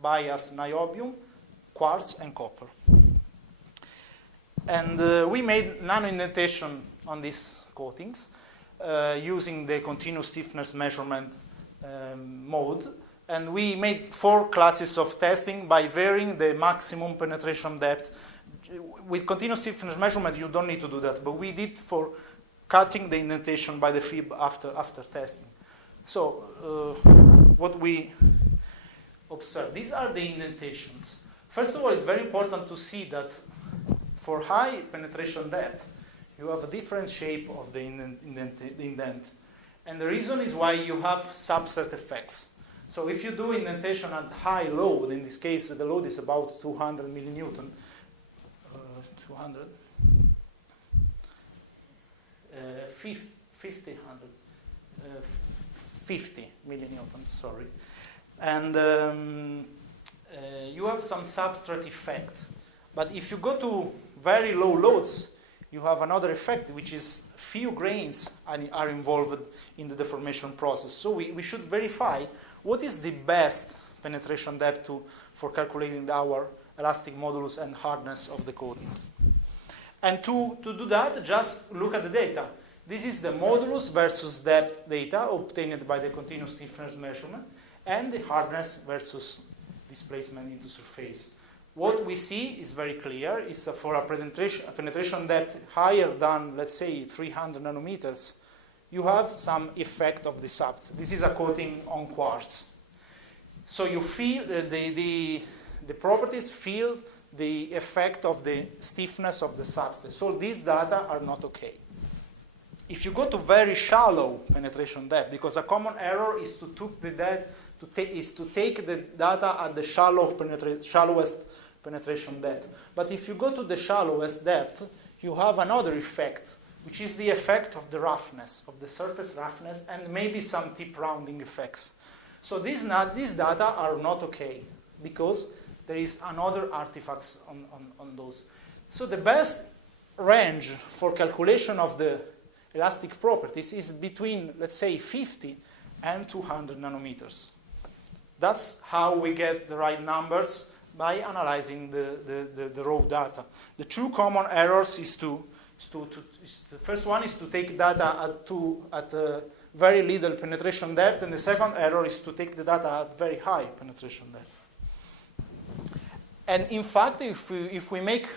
bias niobium, quartz, and copper. And we made nano-indentation on these coatings using the continuous stiffness measurement mode. And we made 4 classes of testing by varying the maximum penetration depth. With continuous stiffness measurement, you don't need to do that, but we did for cutting the indentation by the fib after testing. So what we observe, these are the indentations. First of all, it's very important to see that for high penetration depth, you have a different shape of the indent. And the reason is why you have substrate effects. So if you do indentation at high load, in this case the load is about 200 millinewton, 50 millinewtons, sorry. And you have some substrate effect. But if you go to very low loads, you have another effect, which is few grains are involved in the deformation process. So we should verify what is the best penetration depth for calculating our elastic modulus and hardness of the coatings. And to do that, just look at the data. This is the modulus versus depth data obtained by the continuous stiffness measurement, and the hardness versus displacement into surface. What we see is very clear. It's for a penetration depth higher than, let's say, 300 nanometers, you have some effect of the substrate. This is a coating on quartz. So you feel the properties feel the effect of the stiffness of the substrate. So these data are not okay. If you go to very shallow penetration depth, because a common error is to take the data at the shallowest penetration depth. But if you go to the shallowest depth, you have another effect, which is the effect of the roughness, of the surface roughness, and maybe some tip rounding effects. So these data are not okay, because there is another artifacts on those. So the best range for calculation of the elastic properties is between, let's say, 50 and 200 nanometers. That's how we get the right numbers, by analyzing the raw data. The two common errors is the first one is to take data at a very little penetration depth, and the second error is to take the data at very high penetration depth. And in fact, if we make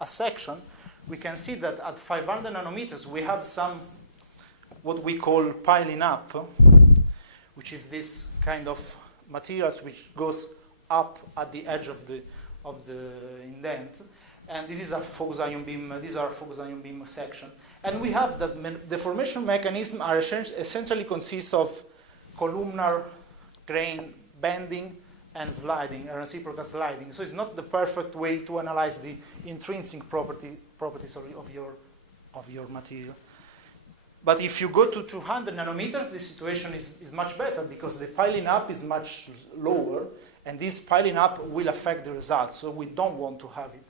a section, we can see that at 500 nanometers we have some what we call piling up, which is this kind of materials which goes up at the edge of the indent. And this is a focus ion beam. These are focus ion beam section. And we have that deformation mechanism are essentially consist of columnar grain bending and sliding, reciprocal sliding. So it's not the perfect way to analyze the intrinsic properties of your material. But if you go to 200 nanometers, the situation is much better, because the piling up is much lower, and this piling up will affect the results, so we don't want to have it.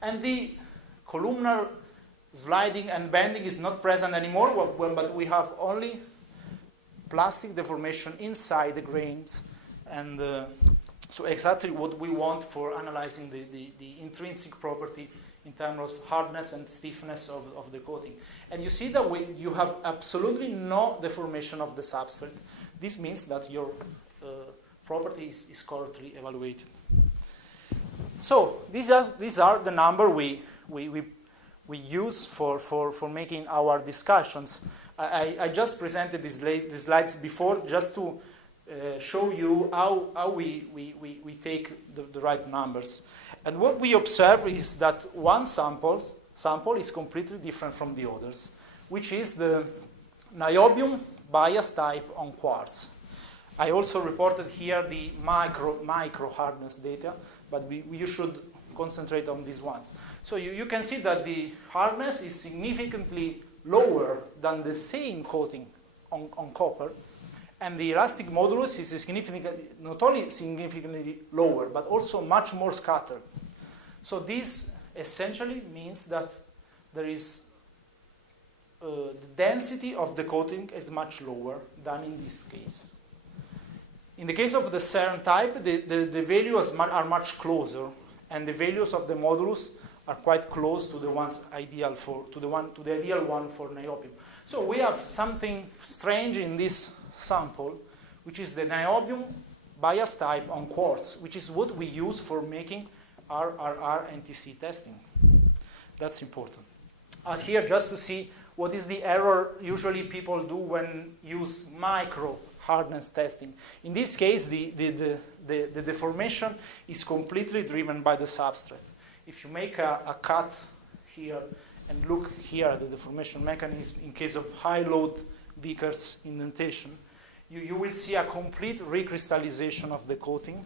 And the columnar sliding and bending is not present anymore, but we have only plastic deformation inside the grains, and so exactly what we want for analyzing the intrinsic property in terms of hardness and stiffness of the coating. And you see that you have absolutely no deformation of the substrate. This means that your property is correctly evaluated. So these are the number we use for making our discussions. I just presented these slides before just to show you how we take the right numbers. And what we observe is that one sample is completely different from the others, which is the niobium bias type on quartz. I also reported here the micro-hardness data, but you should concentrate on these ones. So you can see that the hardness is significantly lower than the same coating on copper, and the elastic modulus is not only significantly lower, but also much more scattered. So this essentially means that there is the density of the coating is much lower than in this case. In the case of the CERN type, the values are much closer, and the values of the modulus are quite close to the ones ideal to the ideal one for niobium. So we have something strange in this sample, which is the niobium bias type on quartz, which is what we use for making RRR NTC testing. That's important. Here, just to see what is the error usually people do when use micro-hardness testing. In this case, the deformation is completely driven by the substrate. If you make a cut here and look here at the deformation mechanism in case of high load Vickers indentation, you will see a complete recrystallization of the coating.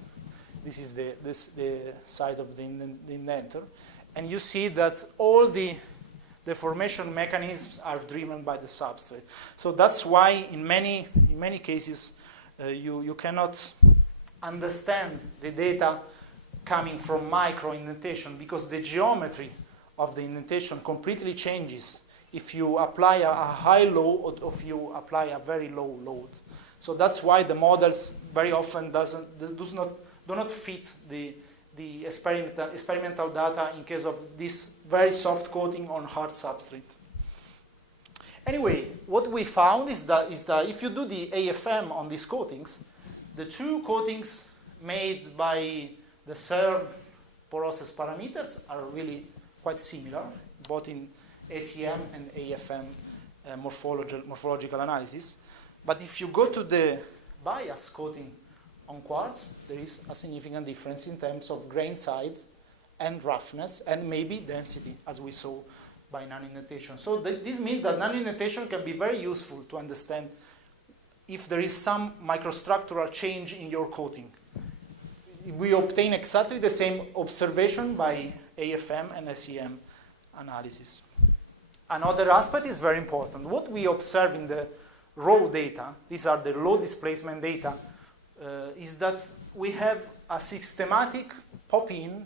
This is the side of the indenter. And you see that all the deformation mechanisms are driven by the substrate. So that's why in many cases you cannot understand the data coming from micro indentation, because the geometry of the indentation completely changes if you apply a high load or if you apply a very low load. So that's why the models very often do not fit the experimental data in case of this very soft coating on hard substrate. Anyway, what we found is that if you do the AFM on these coatings, the two coatings made by the CERN porosity parameters are really quite similar, both in ACM and AFM morphological analysis. But if you go to the bias coating on quartz, there is a significant difference in terms of grain size and roughness and maybe density, as we saw by nanoindentation. So this means that nanoindentation can be very useful to understand if there is some microstructural change in your coating. We obtain exactly the same observation by AFM and SEM analysis. Another aspect is very important. What we observe in the raw data, these are the low displacement data, is that we have a systematic pop-in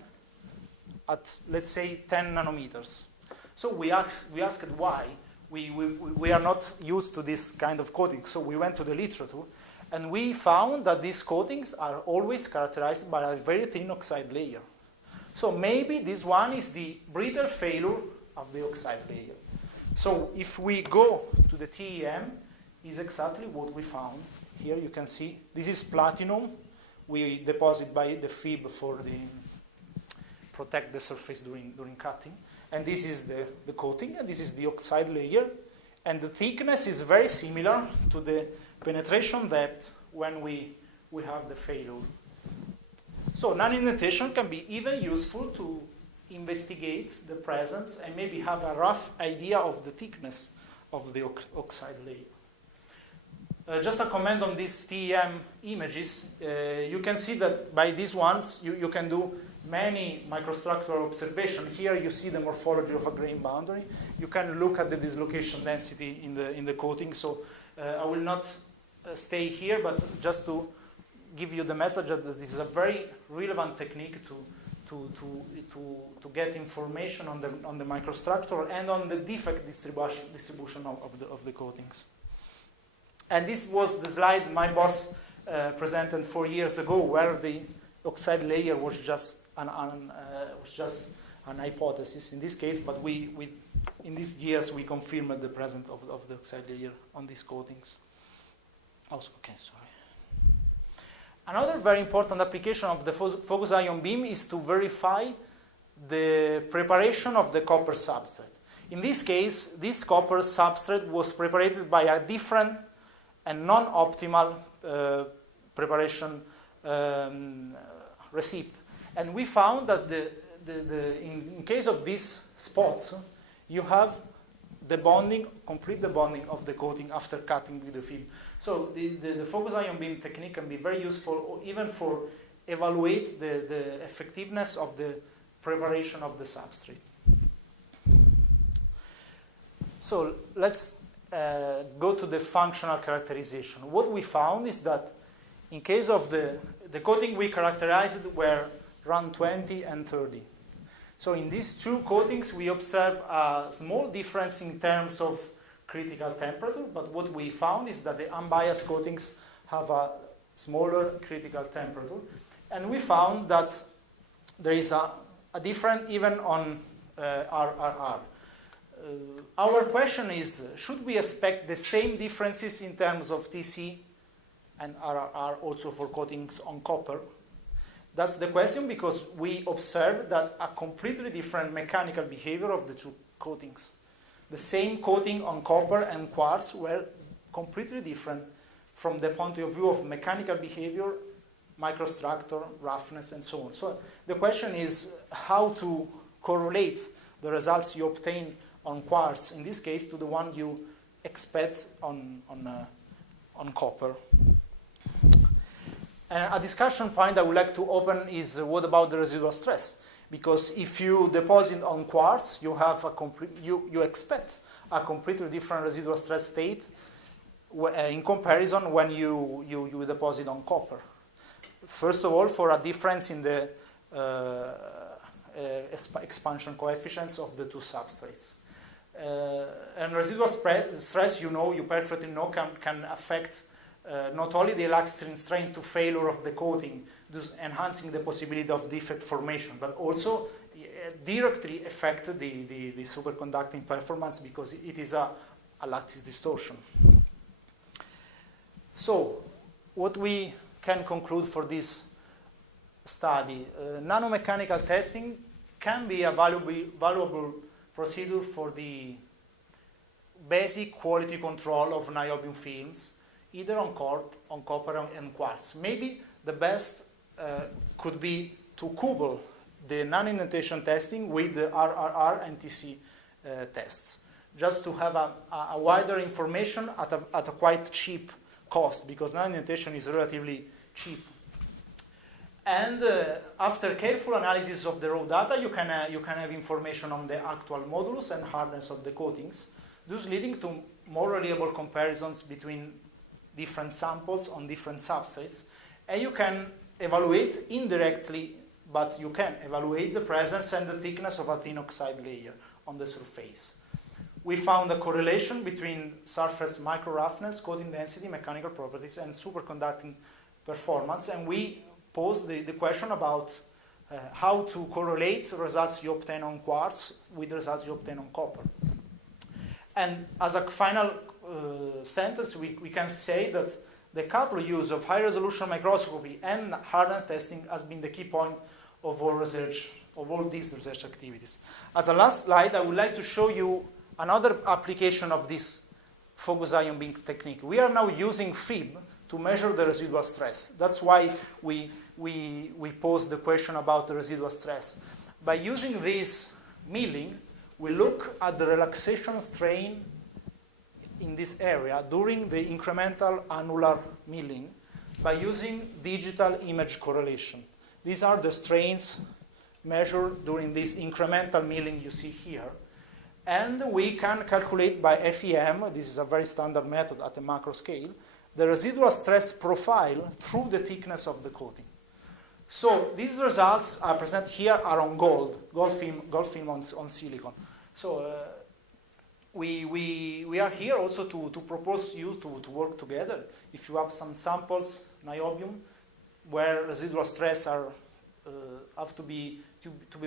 at, let's say, 10 nanometers. So we asked why. We are not used to this kind of coating, so we went to the literature, and we found that these coatings are always characterized by a very thin oxide layer. So maybe this one is the brittle failure of the oxide layer. So if we go to the TEM, is exactly what we found. Here you can see, this is platinum. We deposit by the fib for protect the surface during cutting. And this is the coating, and this is the oxide layer. And the thickness is very similar to the penetration depth when we have the failure. So nanoindentation can be even useful to investigate the presence and maybe have a rough idea of the thickness of the oxide layer. Just a comment on these TEM images. You can see that by these ones you can do many microstructural observations. Here you see the morphology of a grain boundary. You can look at the dislocation density in the coating. So I will not stay here, but just to give you the message that this is a very relevant technique to get information on the microstructure and on the defect distribution of the coatings. And this was the slide my boss presented 4 years ago, where the oxide layer was just an hypothesis in this case, but in these years we confirmed the presence of the oxide layer on these coatings. Also, okay, sorry. Another very important application of the focused ion beam is to verify the preparation of the copper substrate. In this case, this copper substrate was prepared by a different and non-optimal preparation receipt. And we found that in case of these spots, you have the bonding, complete the bonding of the coating after cutting with the film. So the focused ion beam technique can be very useful even for evaluate the effectiveness of the preparation of the substrate. So let's go to the functional characterization. What we found is that in case of the coating we characterized were around 20 and 30. So in these two coatings we observe a small difference in terms of critical temperature, but what we found is that the unbiased coatings have a smaller critical temperature. And we found that there is a difference even on RRR. Our question is, should we expect the same differences in terms of TC and RRR also for coatings on copper? That's the question, because we observed that a completely different mechanical behavior of the two coatings. The same coating on copper and quartz were completely different from the point of view of mechanical behavior, microstructure, roughness, and so on. So the question is how to correlate the results you obtain on quartz, in this case, to the one you expect on copper. And a discussion point I would like to open is what about the residual stress? Because if you deposit on quartz, you have you expect a completely different residual stress state in comparison when you deposit on copper. First of all, for a difference in the expansion coefficients of the two substrates. And residual stress, you perfectly know, can affect not only the elastic strain to failure of the coating, thus enhancing the possibility of defect formation, but also directly affect the superconducting performance, because it is a lattice distortion. So, what we can conclude for this study, nano-mechanical testing can be a valuable procedure for the basic quality control of niobium films, either on copper and quartz. Maybe the best could be to couple the nanoindentation testing with the RRR and TC tests, just to have a wider information at a quite cheap cost, because nanoindentation is relatively cheap. And after careful analysis of the raw data, you can have information on the actual modulus and hardness of the coatings, thus leading to more reliable comparisons between different samples on different substrates. And you can evaluate indirectly, but you can evaluate the presence and the thickness of a thin oxide layer on the surface. We found a correlation between surface micro-roughness, coating density, mechanical properties, and superconducting performance, and we posed the question about how to correlate results you obtain on quartz with the results you obtain on copper. And as a final sentence, we can say that the coupled use of high-resolution microscopy and hardness testing has been the key point of all research, of all these research activities. As a last slide, I would like to show you another application of this focus ion beam technique. We are now using FIB to measure the residual stress. That's why we posed the question about the residual stress. By using this milling, we look at the relaxation strain in this area during the incremental annular milling by using digital image correlation. These are the strains measured during this incremental milling you see here. And we can calculate by FEM, this is a very standard method at the macro scale, the residual stress profile through the thickness of the coating. So these results are presented here are on gold film on silicon. So we are here also to propose you to work together. If you have some samples, niobium, where residual stress have to be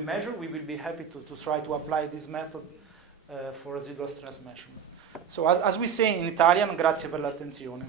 measured, we will be happy to try to apply this method for residual stress measurement. So as we say in Italian, grazie per l'attenzione.